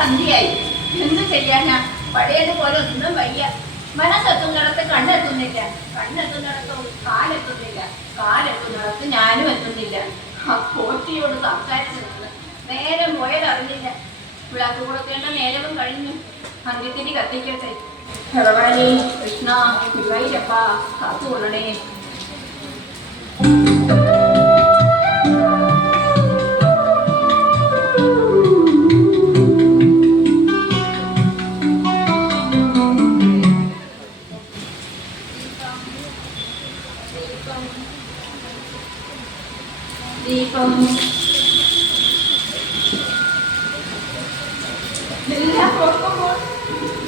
സന്ധ്യയായി. എന്ത് ചെയ്യാനാ? പഴയതുപോലെ ഒന്നും വയ്യ. മനസ്സെത്തുന്നിടത്ത് കണ്ണെത്തുന്നില്ല, കണ്ണെത്തുന്നിടത്ത് കാലെത്തുന്നില്ല, കാലെത്തുന്നിടത്ത് ഞാനും എത്തുന്നില്ല. ആ പോറ്റിയോട് സംസാരിച്ചു നിന്ന് നേരം പോയതറിഞ്ഞില്ല. വിളക്ക് കൊടുക്കേണ്ട നേരവും കഴിഞ്ഞു. അന്ത്യത്തിരി കത്തിക്കട്ടെ. ഭഗവാനെ കൃഷ്ണ ഗുരുവായൂരപ്പ കാത്തുകൊള്ളണേ. ദീപം എല്ലാം ഓർക്കുമ്പോൾ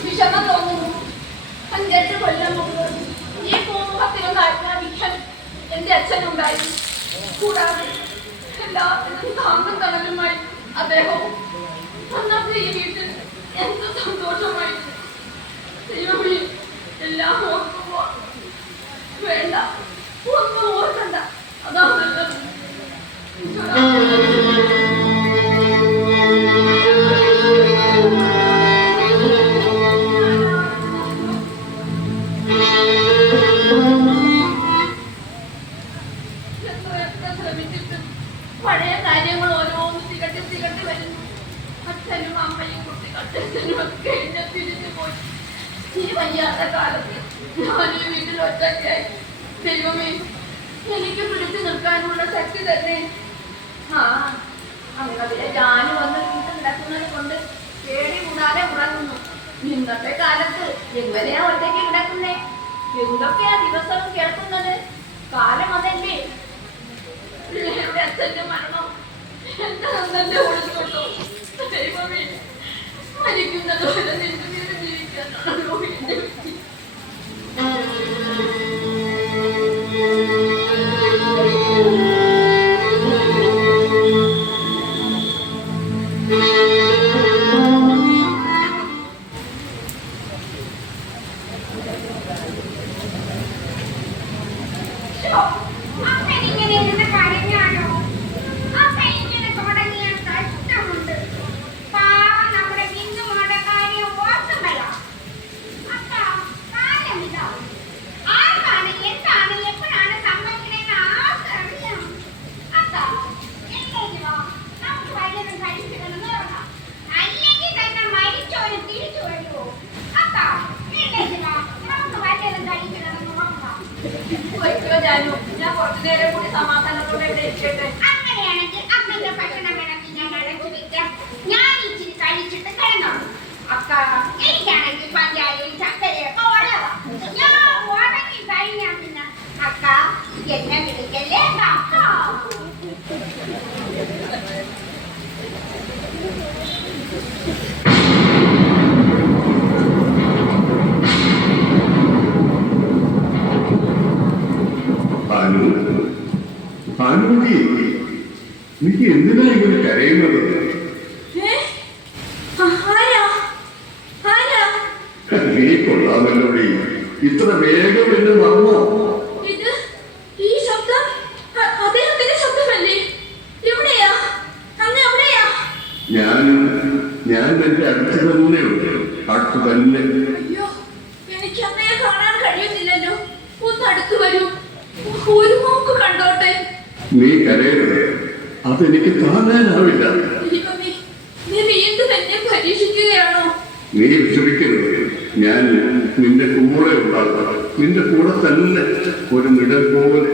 വിഷമം തോന്നുന്നു. 5-8 കൊല്ലം മുമ്പ് ഈ പൂമുഖത്തിലൊന്ന് ആജ്ഞാപിക്കാൻ എന്റെ അച്ഛനുണ്ടായി. കൂടാതെ എല്ലാത്തിനും താങ്ങും തണലുമായി അദ്ദേഹവും. അന്നത്തെ ഈ വീട്ടിൽ എന്ത് സന്തോഷമായി. ദൈവമേ, എല്ലാം ഓർക്കുമ്പോൾ വേണ്ട, ഒന്നും ഓർക്കണ്ട, അതാ നല്ലത്. പഴയ കാര്യങ്ങൾ ഓരോന്ന് തികട്ടി വരുന്നു. അച്ഛനും അമ്മയും കുട്ടികളും ഒക്കെ എന്നെ തിരിഞ്ഞു പോയി. ഈ വയ്യാത്ത കാലത്ത് ഞാൻ ഈ വീട്ടിൽ ഒറ്റയ്ക്കായി. ദൈവമേ, എനിക്ക് പിടിച്ചു നിൽക്കാനുള്ള ശക്തി തന്നെ. അങ്ങനെ ജാനു വന്ന് വീട്ടിൽ കിടക്കുന്നത് കൊണ്ട് പേടി കൂടാതെ ഉറങ്ങുന്നു. ഇന്നത്തെ കാലത്ത് എങ്ങനെയാ ഒറ്റയ്ക്ക് കിടക്കുന്നേ? എന്തൊക്കെയാ ദിവസവും കേൾക്കുന്നത്? കാലം അതല്ലേ. അച്ഛന്റെ മരണം എന്റെ നന്നെ ഓടിച്ചോട്ടോ. ദൈവമേ, മരിക്കുന്നത് വരെ നിന്റെ വീട് ജീവിക്കാനാണല്ലോ എന്റെ വ്യക്തി. ഞാൻ കുറച്ചു നേരം കൂടി സമാധാനത്തോടെ ഇവിടെ ഇരിക്കട്ടെ. അങ്ങനെയാണെങ്കിൽ അമ്മയുടെ ഭക്ഷണം വേണമെങ്കിൽ ഞാൻ അടച്ചു വെക്കാം. ഞാൻ ഇച്ചിരി കഴിച്ചിട്ട് കിടന്നോളൂ. അക്ക, എനിക്കാണെങ്കിൽ പഞ്ചായത്തിൽ ചക്കരയൊക്കെ ഉള്ളതാ. ഞാൻ ഉറങ്ങി കഴിഞ്ഞാ പിന്നെ അക്ക എന്നെ വിളിക്കല്ലേ അക്ക. എനിക്ക് എന്തിനാ ഇങ്ങനെ കരയുന്നത്? നീ കൊള്ളാമല്ലോടി, ഇത്ര വേഗം എന്നെ മറന്നോ? ഞാൻ എന്റെ അടുത്ത് തന്നെ ഉണ്ട്, അടുത്ത് തന്നെ. എനിക്ക് അമ്മയെ കാണാൻ കഴിയുന്നില്ലല്ലോ. ഒന്ന് അടുത്ത് വരൂ, ഒരു നോക്ക് കണ്ടോട്ടെ. നീ കരയരുത്, അതെനിക്ക് താങ്ങാനാവില്ല. നീ വീണ്ടും എന്നെ പരീക്ഷിക്കുകയാണോ? നീ വിഷമിക്കരുത്, ഞാൻ നിന്റെ കൂടെ ഉണ്ടാകും. നിന്റെ കൂടെ തന്നെ ഒരു നിഴൽ പോലെ.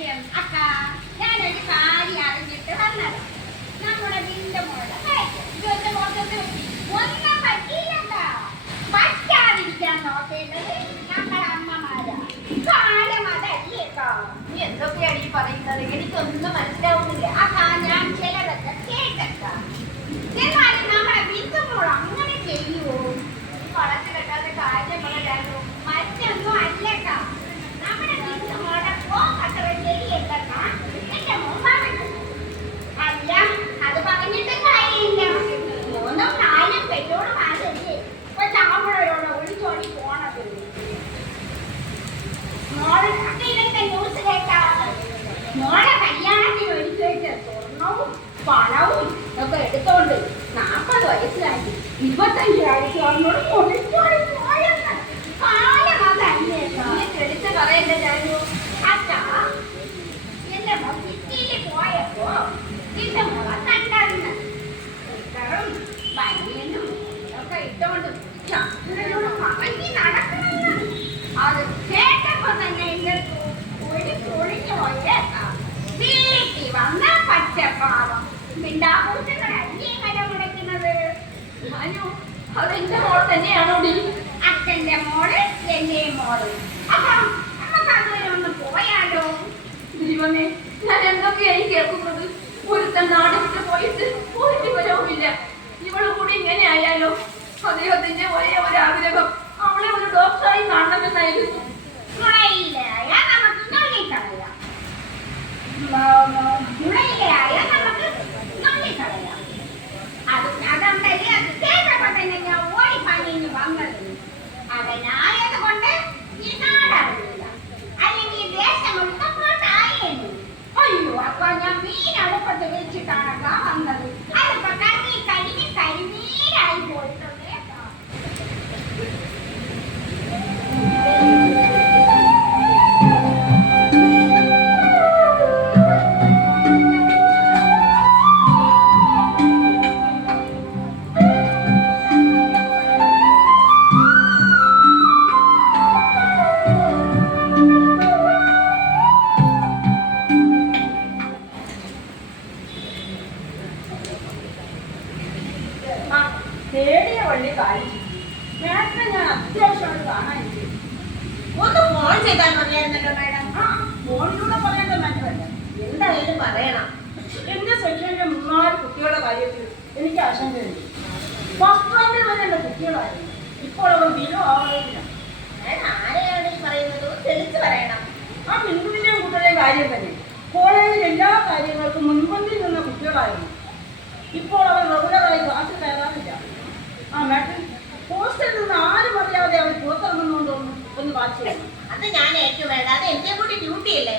കാര്യം അക്ക ഞാനൊരു കാര്യം അറിഞ്ഞിട്ട് വന്നത് നമ്മുടെ വീടിന്റെ മോളെ ഒന്നും പറ്റിയില്ല പറ്റാതിരിക്കാൻ നോക്കേണ്ടത് നമ്മുടെ അമ്മമാരാ കാലം അതല്ലേട്ടോ. നീ എന്തൊക്കെയാണ് ഈ പറയുന്നത്? എനിക്കൊന്നും മനസ്സിലാവുന്നില്ല. അക്കാ ഞാൻ ചിലതൊക്കെ കേട്ടേക്കാം. എന്നാലും നമ്മുടെ വീട്ടുമോൾ അങ്ങനെ ചെയ്യുവോ? വളച്ചു കെട്ടാത്ത കാര്യം പറയാനോ? മറ്റൊന്നും അല്ലക്കാ, നമ്മുടെ വീട്ടുമോളുടെ അത്ര ശരിയല്ലക്കാ എന്റെ മോൻ പറഞ്ഞത്. അല്ല അത് പറഞ്ഞിട്ട് കാര്യമില്ല. 3 ഉം 4 ഉം പെട്ടോട് മാറിയല്ലേ ഇപ്പൊ ചാമ്പളോട് ഒളിച്ചോടി പോണത്. മോളെ ഇതൊക്കെ ന്യൂസ് കേട്ടാ മോളെ കല്യാണത്തിന് ഒഴിച്ചു വെച്ച സ്വർണവും പണവും ഒക്കെ എടുത്തോണ്ട് 40 വയസ്സിലാക്കി 25 വയസ്സുകാരനോട് ഒളിച്ചോടി പോയെന്ന്. കാലം അതല്ലേക്കാ. തെളിച്ച പറയണ്ട ഞാനു. അച്ഛാ എന്റെ മോൻ സിറ്റിയിൽ പോയപ്പോ നിന്റെ മോളെ കണ്ടായിരുന്നു. ഇത്തറും ബനിയനും ഒക്കെ ഇട്ടോണ്ട് ചന്ദ്രനോട് മറങ്ങി നടക്കണമെന്ന്. അത് കേട്ടപ്പോ തന്നെ എന്റെ ഒരു പൊളിഞ്ഞു പോയേക്കാം. വീട്ടിൽ വന്ന പച്ചപ്പാവം മിണ്ടാപൂച്ചകളല്ലേ ഇങ്ങനെ മുടക്കുന്നത്. ഞാനു അതെന്റെ മോൾ തന്നെയാണോ? അച്ഛന്റെ മോള് എന്റെ മോള്. അപ്പൊ നമുക്ക് അതുവരെ ഒന്ന് പോയാലോ? ദൈവമേ, ഞാൻ എന്തൊക്കെയായി കേൾക്കുന്നത്? ഒരുത്തൻ നാട് വിട്ട് പോയിട്ട് ഒരു വിവരവുമില്ല. ഇവള് കൂടി ഇങ്ങനെ ആയാലോ? അദ്ദേഹത്തിന്റെ ഒരേ ഒരു ആഗ്രഹം അവളെ ഒരു ഡോക്ടറായി കാണണമെന്നായിരുന്നു. മുളയിലയായ നമുക്ക് നുള്ളിക്കളയാം. മുളയിലയായ നമുക്ക് നുള്ളിക്കളയാം. അതുണ്ടല്ലേ അത് കേട്ടപ്പോ തന്നെ ഞാൻ ഓടി പണിന്ന് വന്നത്. അവനായത് കൊണ്ട് ഈ നാടറിയില്ല, അല്ലെങ്കിൽ ദേശം മുഴുക്കപ്പോട്ടായിരുന്നു. അയ്യോ അപ്പൊ ഞാൻ മീൻ അടുപ്പത്ത് വെച്ചിട്ടാണ് വന്നത്. അതിപ്പോ കണ്ണി കരിഞ്ഞ് കരിനീരായി പോയിട്ടുണ്ട്. തേടിയ വള്ളി കാര്യം മേഡത്തെ ഞാൻ അത്യാവശ്യമായിട്ട് കാണാനിരിക്കും. ഒന്ന് ഫോൺ ചെയ്താൽ മതിയായിരുന്നല്ലോ മാഡം. ഫോണിലൂടെ പറയേണ്ട മാറ്റമല്ല, എന്തായാലും പറയണം. എന്റെ സെക്ഷനിലെ 3-4 കുട്ടികളുടെ കാര്യത്തിൽ എനിക്ക് ആശങ്കയുണ്ട്. ഫസ്റ്റ് റാങ്കിൽ വരെ എന്റെ കുട്ടികളായിരുന്നു. ഇപ്പോൾ അവർ ബിലോ ആവുകയില്ല. ഞാൻ ആരെയാണ് ഈ പറയുന്നത്? തെളിച്ച് പറയണം. ആ ബിന്ദുവിന്റെയും കുട്ടിയുടെയും കാര്യം തന്നെ. കോളേജിൽ എല്ലാ കാര്യങ്ങൾക്കും മുൻപന്തിയിൽ നിന്ന കുട്ടികളായിരുന്നു. ഇപ്പോൾ അവർ റെഗുലറായി ക്ലാസ്സിൽ കയറാറില്ല. ആ മാഡം, ഹോസ്റ്റലിൽ നിന്ന് ആരും അറിയാതെ അവർ പുറത്തിറങ്ങുന്നുണ്ടോന്ന് ഒന്ന് വാച്ച് ചെയ്യണം. അത് ഞാൻ ഏറ്റു വേണ്ട. അത് എന്റെ കൂടി ഡ്യൂട്ടി അല്ലേ?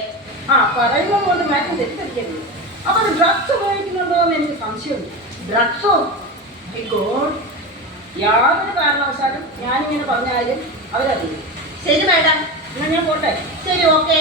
ആ പറയുന്നത് കൊണ്ട് മാഡം തെറ്റിദ്ധരിക്കരുത്. അവർ ഡ്രഗ്സ് ഉപയോഗിക്കുന്നുണ്ടോ എന്ന് എനിക്ക് സംശയമുണ്ട്. ഡ്രഗ്സോ? യാതൊരു കാരണവശാലും ഞാനിങ്ങനെ പറഞ്ഞാലും അവരറിയും. ശരി മാഡം, എന്നാൽ ഞാൻ പോട്ടെ. ശരി, ഓക്കെ.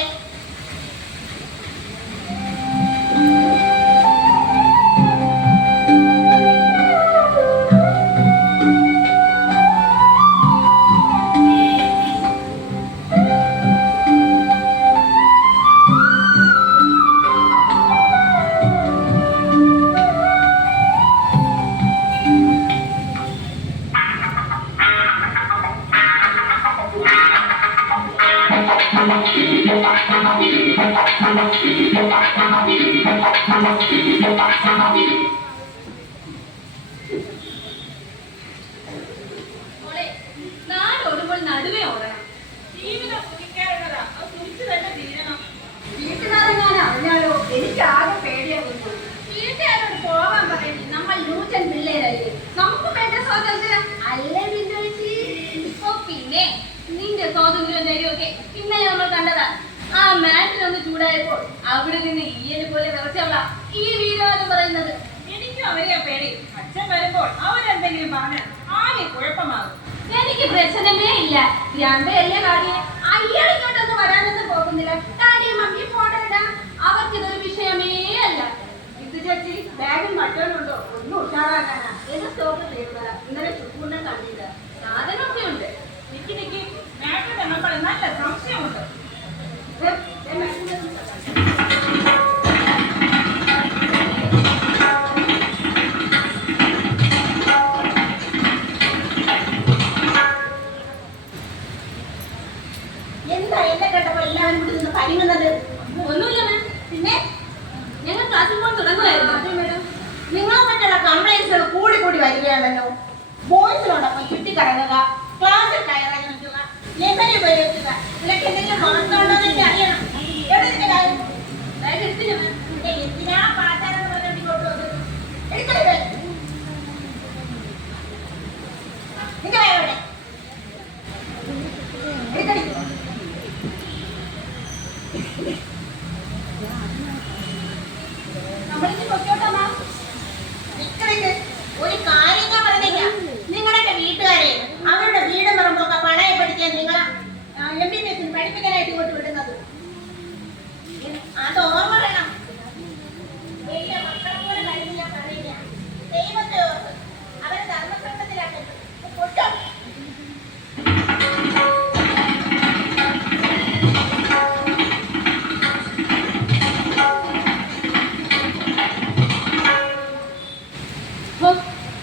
നാടോടുമ്പോൾ നടുവേ ഓടണം. ജീവിതം കുടിക്കാനുള്ളതാ, അത് കുടിച്ചു തന്നെ തീരണം. വീട്ടുകാരെങ്ങാനും അറിഞ്ഞാലോ? എനിക്ക് ആകെ പേടിയാകുന്നു. വീട്ടുകാരോട് പോവാൻ പറയുന്നത് നമ്മൾ ന്യൂജൻ പിള്ളേരല്ലേ, നമുക്ക് വേണ്ട സ്വാതന്ത്ര്യം അല്ലേ ബിന്ദുവേച്ചി? ഇപ്പൊ പിന്നെ നിന്റെ സ്വാതന്ത്ര്യം തരുമൊക്കെ ഇന്നലെ നമ്മൾ കണ്ടതാ. ആ മാറ്റിനൊന്ന് ചൂടായപ്പോൾ അവിടെ നിന്ന് ഈയനെ പോലെ വിറച്ചവള ഈ വീരവാദം പറയുന്നത്. എനിക്കും അവരെയാ പേടി. അച്ഛൻ വരുമ്പോൾ അവരെന്തെങ്കിലും പറഞ്ഞ് ആകെ കുഴപ്പമാകും. എനിക്ക് പ്രശ്നമേ ഇല്ല. രണ്ടല്ലേ കാര്യം. അയാൾ ഇങ്ങോട്ടൊന്നും വരാനൊന്നും പോകുന്നില്ല. കാര്യം മമ്മി ഫോട്ടോ അവർക്കിതൊരു വിഷയമേ അല്ല. ഇത് ചേച്ചി, ബാഗിൽ മറ്റൊന്നുണ്ടോ? ഒന്നും ഉഷാറാക്കാനാ. ഏത് സ്റ്റോക്ക് തീർന്നതാ? ഇന്നലെ ചുക്കൂണ്ടം കണ്ടില്ല. സാധനമൊക്കെ ഉണ്ട്. നിക്ക് നിക്ക്, മാഡത്തിന്റെ മക്കളെ നല്ല സംശയമുണ്ട്. ഏ, എല്ലാവരും കൂടി നിന്ന് പരിങ്ങുന്നത്? ഒന്നുമില്ല മാം. പിന്നെ ഞങ്ങൾ ക്ലാസ്സിൽ പോകാൻ തുടങ്ങുമായിരുന്നു. അതെ മേഡം, നിങ്ങളെ പറ്റുള്ള കംപ്ലൈൻസുകൾ കൂടി കൂടി വരികയാണല്ലോ. ബോയ്സിനോടൊപ്പം ചുറ്റിക്കറങ്ങുക, ക്ലാസ്സിൽ കയറാൻ നിൽക്കുക, ലഹരി ഉപയോഗിക്കുക, ഇതിലൊക്കെ എന്തെങ്കിലും മാറ്റമുണ്ടോ എന്ന് എനിക്ക് അറിയണം. എവിടെ നിന്റെ കാര്യം? ബാഗ് എടുത്തില്ല മാം. പിന്നെ എന്തിനാ പാട്ടാരെന്ന് പറഞ്ഞിട്ട് ഇങ്ങോട്ട് വന്നത്? എടുക്കണേ ബാഗ്. നിന്റെ ബാഗ് എവിടെ? എടുക്കണേ. നമ്മളിനി പൊക്കോട്ടമ്മ. നിക്കണിക്ക് ഒരു കാര്യം ഞാൻ പറഞ്ഞേക്ക. നിങ്ങളുടെയൊക്കെ വീട്ടുകാരെ അവരുടെ വീടും പറമ്പൊക്കെ പണയപ്പെടുത്തിയാൽ നിങ്ങളെ MBBS പഠിപ്പിക്കാനായിട്ട് ഇങ്ങോട്ട് വിടുന്നത്. അത് ഓർമ്മ വേണം. വലിയ മക്കളെ പോലെ കഴിഞ്ഞ് ഞാൻ പറയില്ല. ദൈവത്തെ ഓർത്ത് അവരെ ധർമ്മസംഘത്തിലാക്കരുത്. പൊട്ടോ.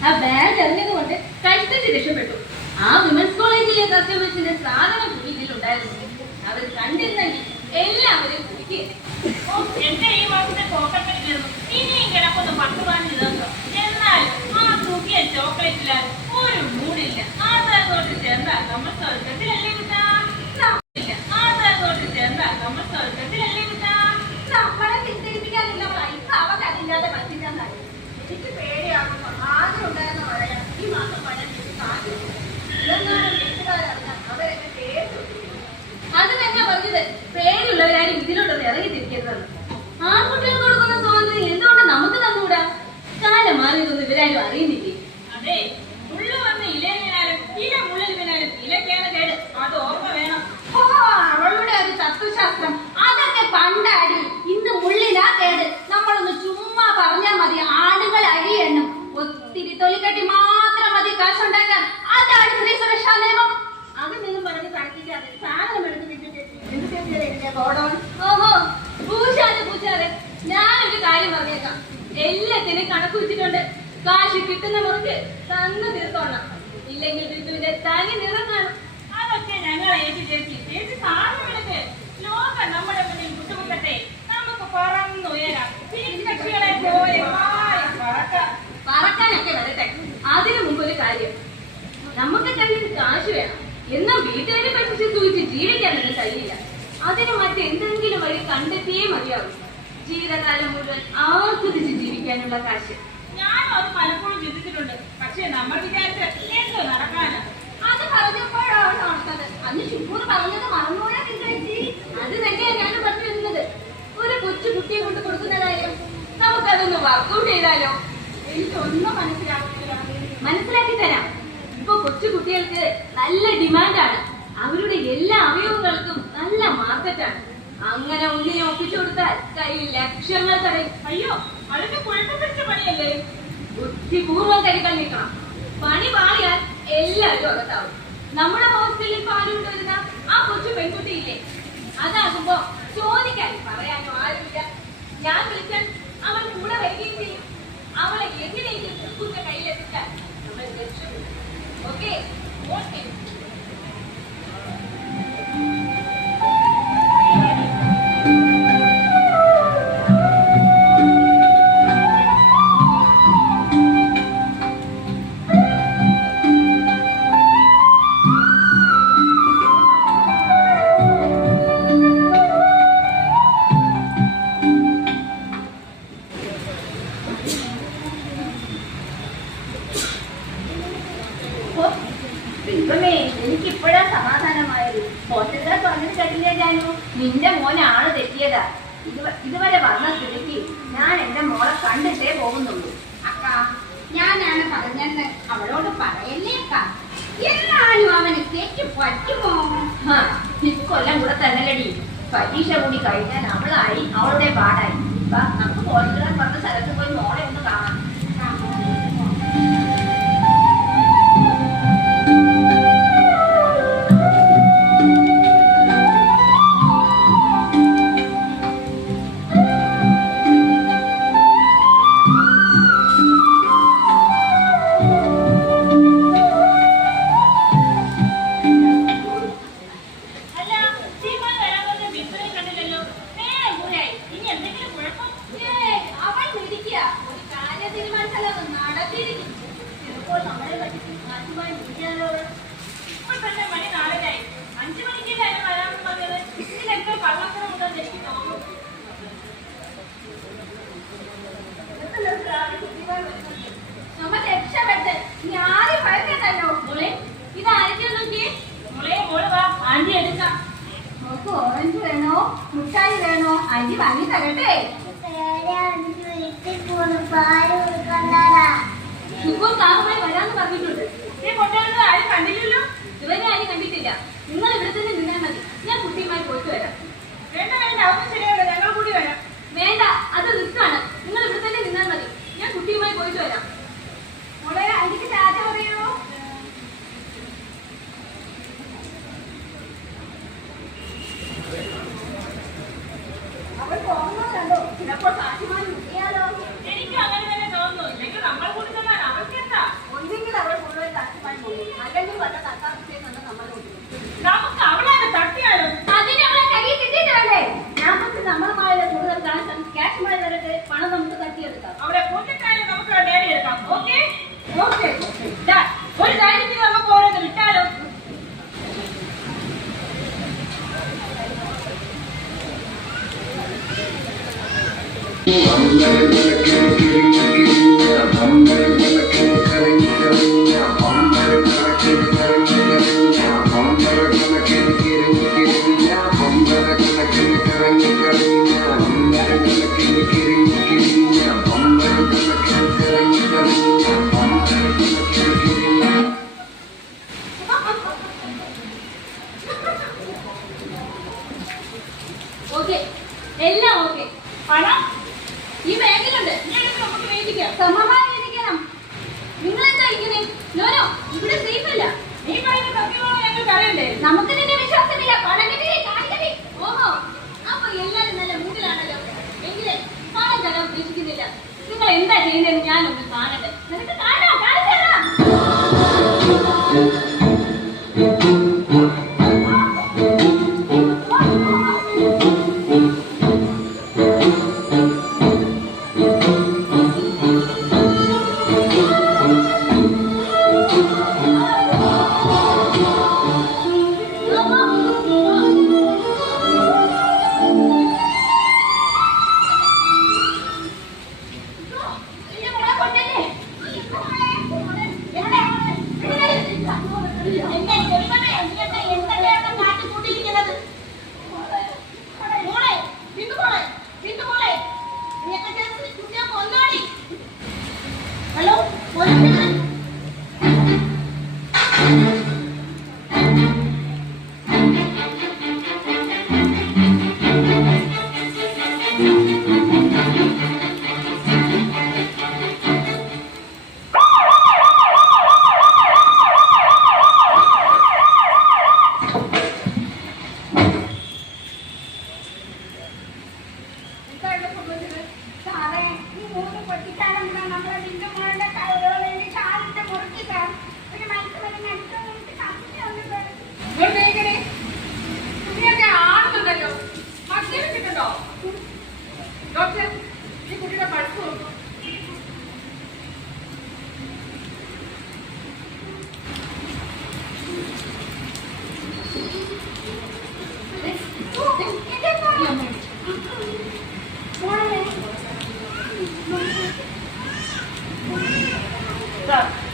ആ ബാഗ് എറിഞ്ഞതുകൊണ്ട് കഴുത്തച്ച് രക്ഷപ്പെട്ടു. ആ വിമൻസ് കോളേജിലെ കസ്റ്റമേഴ്സിന്റെ സാധനം കൂടി ഇതിലുണ്ടായിരുന്നു. അവർ കണ്ടിരുന്നെങ്കിൽ എല്ലാവരും കുടിക്കുക. എന്റെ ഈ മാസത്തെ പോക്കറ്റിൽ കയറുന്നു. ഇനിയും കിടക്കുന്നു 10-15 ദിവസം. എന്നാൽ ആ തൂക്കിയ ചോക്ലേറ്റില് ഒരു മൂടില്ല. ആദ്യത്തോട്ട് ചേർന്ന നമ്മൾ സ്വർഗത്തിലല്ലേ കിട്ടാ? ആദ്യത്തോട്ട് ചേർന്ന നമ്മൾ സ്വർഗത്തിലല്ലേ കിട്ടാ? നമ്മളെ പിന്തിരിപ്പിക്കാനുള്ള പൈസ അവർക്ക് അതില്ലാതെ പറ്റില്ലെന്നായി. എനിക്ക് പേടിയാകുന്നു. ആദ്യം ഉണ്ടായിരുന്ന മഴയാ ഈ മാസം മഴ കാറ്റും. ഇതെന്നാലും വീട്ടുകാരല്ല അവരെന്നെ കേട്ടു. അത് തന്നെ പറഞ്ഞത്, പേടിയുള്ളവരാരും ഇതിലോട്ടൊന്ന് ഇറങ്ങി തിരിക്കരുതെന്ന്. ആൺകുട്ടികൾക്ക് കൊടുക്കുന്ന സ്വാതന്ത്ര്യം എന്തുകൊണ്ട് നമുക്ക് തന്നുകൂടാ? കാലം മാറിയതൊന്നും ഇവരാരും അറിയുന്നില്ലേ? അതെ, മുള്ളു വന്ന് ഇല വീണാലും ഇല മുള്ളിൽ വീണാലും ഇലക്കാണ് കേട്. അത് ഓർമ്മ വേണം. ഓ, അവളുടെ ഒരു തത്വശാസ്ത്രം അതൊക്കെ പണ്ടാടി. ഇന്ന് മുള്ളിനാ കേട്. നമ്മളൊന്ന് ചുമ്മാ പറഞ്ഞാൽ മതി, ആടുകൾ അരിയെണ്ണും. ഒത്തിരി തൊലിക്കട്ടി മാത്രം മതി കാശുണ്ടാക്കാൻ. അതാണ് സ്ത്രീ സുരക്ഷാ നിയമം. അത് നിങ്ങൾ പറഞ്ഞ് തർക്കിക്കാതെ സാധനം എടുത്ത് വിട്ടിട്ട് ഗോഡോൺ. ഓഹോ, പൂശാതെ ഞാനൊരു കാര്യം പറഞ്ഞേക്കാം. എല്ലാത്തിനും കണക്ക് വെച്ചിട്ടുണ്ട്. കാശ് കിട്ടുന്ന മുറക്ക് തന്നു തീർത്തോണം. ഇല്ലെങ്കിൽ ബിന്ദുവിന്റെ തനി നിറം കാണും. അതൊക്കെ ഞങ്ങൾ ഏറ്റി ചേച്ചി. ചേച്ചി സാധനങ്ങളൊക്കെ ലോകം നമ്മുടെ മുന്നിൽ കുട്ടുമുട്ടട്ടെ. നമുക്ക് പറന്നുയരാം. കക്ഷികളെ പോലെ പറക്കാം. പറക്കാനൊക്കെ വരട്ടെ. അതിനു മുമ്പ് ഒരു കാര്യം, നമുക്ക് കയ്യിൽ കാശ് വേണം. എന്നാൽ വീട്ടുകാരെ പഠിപ്പിച്ച് സൂചിച്ച് ജീവിക്കാനൊന്നും കഴിയില്ല. അതിന് മറ്റെന്തെങ്കിലും വഴി കണ്ടെത്തിയേ മതിയാവും. ജീവിതകാലം മുഴുവൻ ആസ്വദിച്ച് ജീവിക്കാനുള്ള കാശ്. ഞാനും അത് പലപ്പോഴും ചിന്തിച്ചിട്ടുണ്ട്. പക്ഷെ നമ്മൾ വിചാരിച്ച എന്തോ നടക്കാനാ. അത് പറഞ്ഞപ്പോഴാണ് ഓർത്തത്. അന്ന് ഷുക്കൂർ പറഞ്ഞത് മറന്നുപോയാ തിരിച്ചു. അത് തന്നെയാ ഞാനും പറഞ്ഞു വരുന്നത്. ഒരു കൊച്ചു കുട്ടിയെ കൊണ്ട് കൊടുക്കുന്ന കാര്യം നമുക്കതൊന്ന് വർക്കൗട്ട് ചെയ്താലോ? എനിക്കൊന്നും മനസ്സിലാവുന്നില്ല. മനസ്സിലാക്കി തരാം. ഇപ്പൊ കൊച്ചു കുട്ടികൾക്ക് നല്ല ഡിമാൻഡാണ്. അവരുടെ എല്ലാ അവയവങ്ങൾക്കും നല്ല മാർക്കറ്റാണ്. അങ്ങനെ ഒന്നിനെ ഒപ്പിച്ചു കൊടുത്താൽ കയ്യിൽ ലക്ഷങ്ങൾ തടയും. അയ്യോ, അതൊക്കെ കുഴപ്പം പിടിച്ച പണിയല്ലേ? ബുദ്ധിപൂർവ്വം കൈകൾ നീക്കണം. പണി പാളിയാൽ എല്ലാവരും അകത്താവും. നമ്മുടെ ഹോസ്റ്റലിൽ പാല് കൊണ്ടുവരുന്ന ആ കൊച്ചു പെൺകുട്ടിയില്ലേ, അതാകുമ്പോ ചോദിക്കാൻ പറയാനോ ആരുമില്ല. ഞാൻ വിളിച്ചാൽ അവൾ കൂടെ വരികയും ചെയ്യും. അവളെ എങ്ങനെയെങ്കിലും കുട്ടിയുടെ കയ്യിലെത്തിച്ചാൽ നമ്മൾ രക്ഷപ്പെടും. Okay okay. ദൈവമേ, എനിക്കിപ്പോഴാ സമാധാനമായത്. ഹോസ്റ്റലിൽ പറഞ്ഞത് കേട്ടില്ലേ ജാനു? നിന്റെ മോനെ ആള് തെറ്റിയതാ. ഇതുവരെ വന്ന സ്ഥിതിക്ക് ഞാൻ എന്റെ മോളെ കണ്ടിട്ടേ പോകുന്നുള്ളൂ. അക്ക, ഞാനാണ് പറഞ്ഞെന്ന് അവളോട് പറയല്ലേ അക്ക. എന്നാലും അവന് തെറ്റ് പറ്റുമോ? ഇക്കൊല്ലം കൂടെ തന്നലടി. പരീക്ഷ കൂടി കഴിഞ്ഞാൽ അവളായി, അവളുടെ പാടായി. ഇപ്പൊ നമുക്ക് ഹോസ്റ്റലിൽ പറഞ്ഞ സ്ഥലത്ത് പോയി മോളെ ഒന്ന് കാണാം. അല്ല, സീമ വരാൻ പറഞ്ഞ ബിസിനസ് ഓറഞ്ച് വേണോ മുട്ടായി വേണോ അരി വാങ്ങി തരട്ടെ? ശുഭം കാറുമായി വരാന്ന് പറഞ്ഞിട്ടുണ്ട്. നീ കൊണ്ടുവരുന്നത് ആരും കണ്ടില്ലല്ലോ. ഇവരെ ആരും കണ്ടിട്ടില്ല. നിങ്ങൾ ഇവിടെ തന്നെ നിന്നാൽ മതി. ഞാൻ കുട്ടിയുമായി പോയിട്ട് വരാം. വേണ്ട വേണ്ട, അതൊന്നും ശരിയല്ല, ഞങ്ങൾ കൂടി വരാം. വേണ്ട, അത് റിസ്ക്കാണ്. നിങ്ങൾ ഇവിടെ തന്നെ നിന്നാൽ മതി. ഞാൻ കുട്ടിയുമായി പോയിട്ട് വരാം. മോളെ അതിക്ക് ചാറ്റ പറയൂ. അവൾ പോകുന്നതല്ലോ. ചിലപ്പോൾ സാക്ഷിമാർ മുട്ടിയാലോ? എനിക്കും അങ്ങനെ തന്നെ തോന്നുന്നു. ഇല്ലെങ്കിൽ നമ്മൾ കൂടി തന്നാൽ അവർക്കെന്താ? ഒന്നെങ്കിൽ അവൾ മുഴുവൻ സാക്ഷിമായി പോകും, അല്ലെങ്കിൽ വല്ല തക്കാർച്ചയും കണ്ട് നമ്മൾ കൊടുക്കും. നമുക്ക് അവളെ തട്ടിയാലോ? അതിന് അവളെ കയ്യിൽ കിട്ടിയിട്ടല്ലേ? ഞാൻ പറ്റി നമ്മളുമായുള്ള കൂടുതൽ ക്യാഷുമായി വരട്ടെ, പണം നമുക്ക് തട്ടിയെടുക്കാം. അവളെ കൂട്ടിക്കാരെ നമുക്ക് നേടിയെടുക്കാം. Okay okay. ഒരു കാര്യത്തിന് നമുക്ക് ഓരോന്ന് വിട്ടാലോ? ഓക്കെ, എല്ലാം ഓക്കെ. പണം ഈ ബാഗിലുണ്ട്. നമുക്ക് വേദിക്കാം. സമമായി ഇരിക്കണം. നിങ്ങളെന്താ ഇങ്ങനെ? നോനോ, ഇവിടെ സേഫ് അല്ല. നീ പറയുന്ന സത്യമാണോ ഞങ്ങൾക്ക് അറിയണ്ടേ? നമുക്ക് നിന്നെ വിശ്വാസമില്ല. പണം കാണിക്കണേ. ഓഹോ, അപ്പൊ എല്ലാരും നല്ല മൂഡിലാണല്ലോ. എങ്കിലേ പണം തരാൻ ഉദ്ദേശിക്കുന്നില്ല. നിങ്ങൾ എന്താ ചെയ്യുന്നതെന്ന് ഞാനൊന്ന് കാണട്ടെ. നിനക്ക് കാണാം, കാണിച്ചേരാം.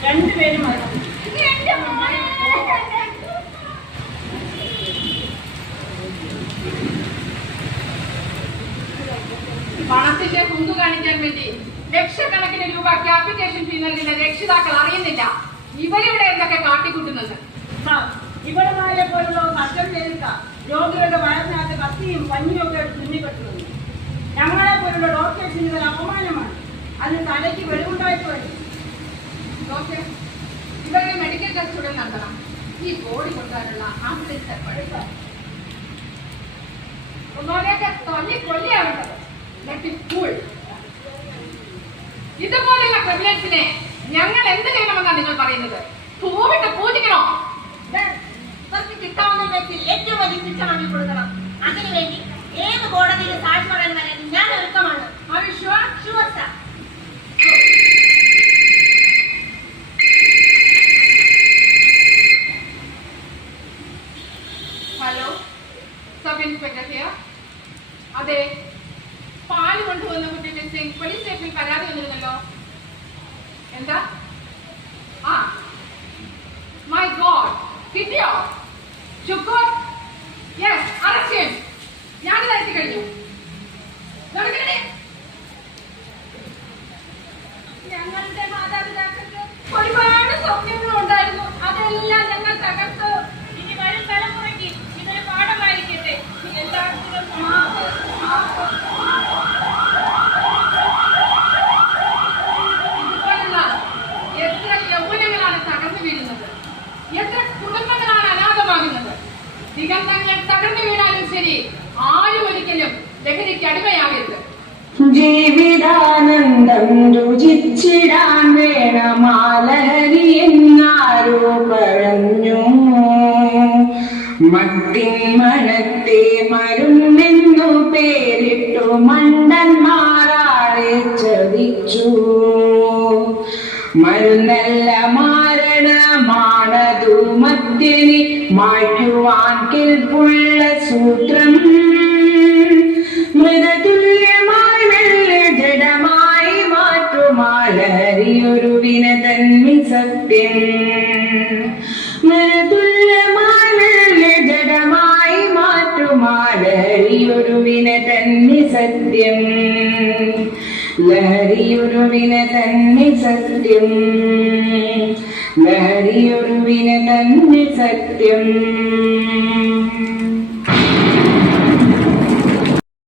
രണ്ടുപേരും പണത്തിന്റെ കുന്തു കാണിക്കാൻ വേണ്ടി ലക്ഷക്കണക്കിന് രൂപയ്ക്ക് ആപ്ലിക്കേഷൻ ഫീ നൽകുന്ന രക്ഷിതാക്കൾ അറിയുന്നില്ല ഇവരിവിടെ എന്തൊക്കെ കാട്ടിക്കൂട്ടുന്നത്. ഇവളുമാരെ പോലുള്ള കഷ്ടം ചെയ്തിട്ട രോഗികളുടെ വയറിനകത്ത് കത്തിയും പഞ്ഞിയും ഒക്കെ എടുത്ത് തുന്നിക്കെട്ടുന്നത്. ഞങ്ങളെ പോലുള്ള ഡോക്ടേഴ്സിന് ഇതൊരു അപമാനമാണ്. അതിന് തലയ്ക്ക് വെളിവുണ്ടായിട്ട് വരും. ഡോക്ടർ, ഇവരുടെ മെഡിക്കൽ ടെസ്റ്റ് ഉടൻ നടത്തണം. ഈ ബോഡി കൊണ്ടുവരാനുള്ള ആംബുലൻസ് ഏർപ്പെടുക. ഒന്നോരെയൊക്കെ തൊല്ലി കൊല്ലിയാവേണ്ടത്. ഇതുപോലെയുള്ള പ്രിവിലേജിനെ ഞങ്ങൾ എന്ത് ചെയ്യണമെന്നാണ് നിങ്ങൾ പറയുന്നത്? പൂവിട്ട് പൂജിക്കണോ? ഇവർക്ക് കിട്ടാവുന്ന വ്യക്തി ഏറ്റവും വലിയ ശിക്ഷ വാങ്ങി കൊടുക്കണം. അതിനുവേണ്ടി ഏത് കോടതിയിൽ സാക്ഷി പറയാൻ വരാൻ ഞാൻ ഒരുക്കമാണ്. Sure sir. Hello, sub inspector here. അതെ, പാല് കൊണ്ടുവന്ന കുട്ടിയുടെ പോലീസ് സ്റ്റേഷനിൽ പരാതി വന്നിരുന്നല്ലോ. എന്താ? ആ, മൈ ഗോഡ്, കിട്ടിയോ? ഷുക്കൂർ, യെസ്, ദിഗന്ധങ്ങൾ തകർന്നു വീണാലും ശരി, ആരും ഒരിക്കലും ലഹരിക്ക് അടിമയാകരുത്. ജീവിതാനന്ദം രുചിച്ചിടാൻ വേണമാലഹരി എന്നാരോ പറഞ്ഞു. മത്തിൻ മനത്തെ മരുന്നെന്നു പേരിട്ടു മണ്ടന്മാരാളെ ചതിച്ചു. മരുന്നല്ല മാരണമാണതു മദ്യനെ മാറ്റുവാൻ കെൽപ്പുള്ള സൂത്രം. മൃതതുല്യമായി മെല്ലെ ജഡമായി മാറ്റുമാലഹരിയൊരു വിനതന്മി സത്യം. മൃതതുല്യമായി മെല്ലെ ജഡമായി മാറ്റുമാലഹരിയൊരു വിനതന്മി സത്യം. ലഹരിയൊരുവിനെ തന്നെ സത്യം. ലഹരിയൊരുവിനെ തന്നെ സത്യം.